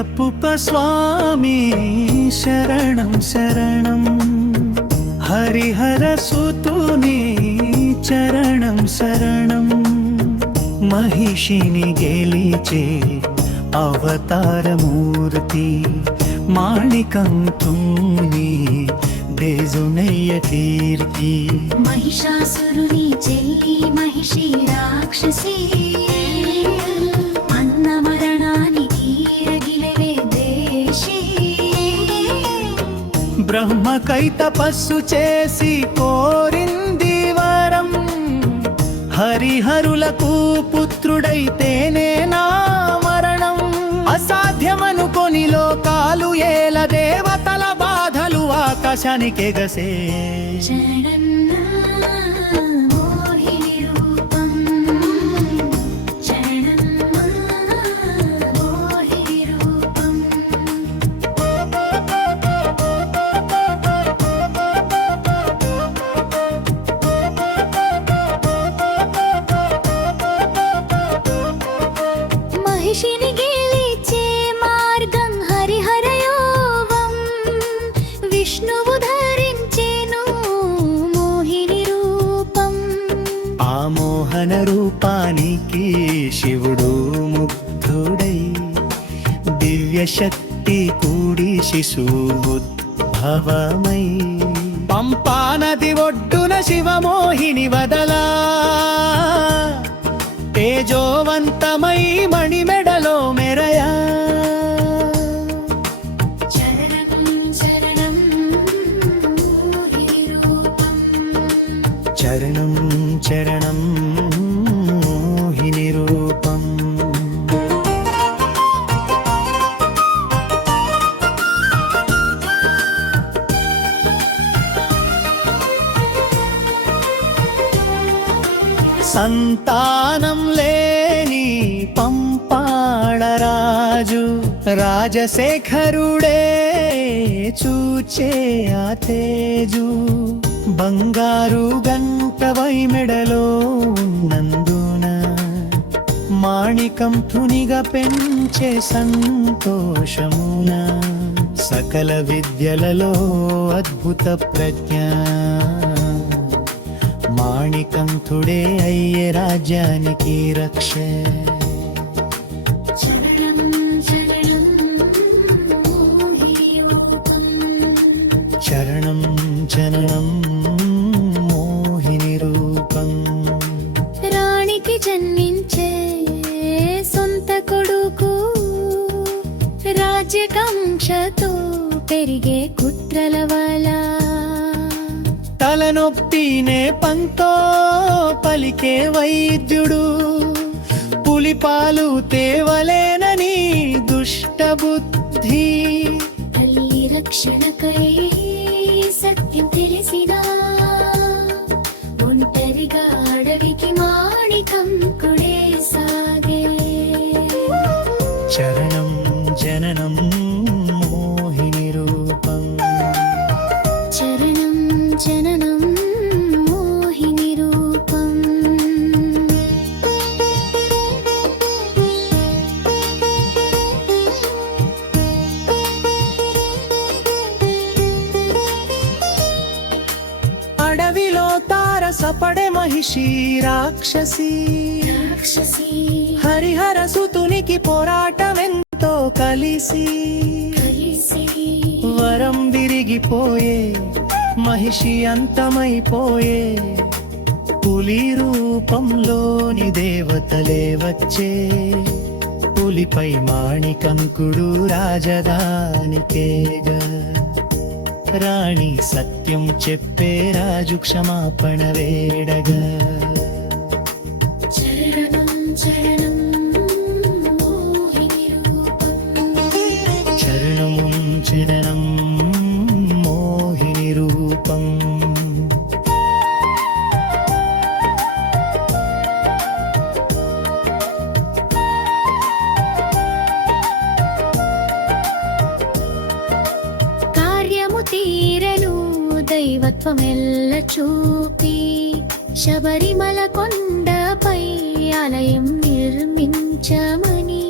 అయ్యప్ప స్వామి శరణం శరణం, హరిహర సుతుని చరణం శరణం. మహిషిని గెలిచే అవతారమూర్తి మాణికంతుని దేజునయ్య కీర్తి. మహిషాసురుని చెల్లి మహిషి రాక్షసి, అన్న మరణానికి రగిలవే దేశి. బ్రహ్మకై తపస్సు చేసి కోరింది వరం, హరిహరులకు పుత్రుడైతేనే నా మరణం. అసాధ్యమనుకొని లోకాలు ఏల దేవతల బాధలు ఆకాశానికి ఎగసే. మహిషిని గెలిచే మార్గం హరిహర యోగం, విష్ణువు ధరించెను మోహిని రూపం. ఆ మోహన రూపానికి శివుడు ముగ్ధుడై దివ్య శక్తి కూడి శిశువుద్భవమై పంపా నది ఒడ్డున శివమోహిని వదలా. తేజోవంతమై మణిమెడలో మెరయా. చరణం చరణం మోహిని రూపం, చరణం చరణం మోహిని రూపం. సంతానం లేని పంపాళరాజు రాజశేఖరుడే చూచే ఆ తేజు. బంగారు గంటవై మెడలో ఉన్నందున మాణికం తునిగా పెంచే సంతోషమున. సకల విద్యలలో అద్భుత ప్రజ్ఞ, మాణికంఠుడే అయ్యే రాజ్యానికి రక్ష. చరణం చరణం మోహిని రూపం, చరణం చరణం మోహిని రూపం. రాణికి జన్మించే సొంత కొడుకు, రాజ్యకాంక్షతో పెరిగే కుట్రల వల. తలనొప్పినే పంతో పలికే వైద్యుడు, పులిపాలు తేవలేనని దుష్టబుద్ధి. తల్లి రక్షణకై సత్యం తెలిసినా ఒంటరిగా అడవికి మాణికం కుడే సాగే. చరణం జననం మోహిని రూపం, చరణం జననం మోహిని రూపం. అడవిలో తారసపడే మహిషి రాక్షసి, హరిహర సుతునికి పోరాటమెంతో కలిసి. వరం విరిగిపోయే మహిషి అంతమైపోయే, పులి రూపంలోని దేవతలే వచ్చే. పులిపై మాణికంకుడు రాజధానికేగా, రాణి సత్యం చెప్పే రాజు క్షమాపణ వేడగా. చరణం చరణం మోహిని రూపం, చరణం చరణం మోహిని రూపం. కార్యము తీరను దైవత్వమెల్ల చూపి, శబరిమల కొండపై ఆలయం నిర్మించమని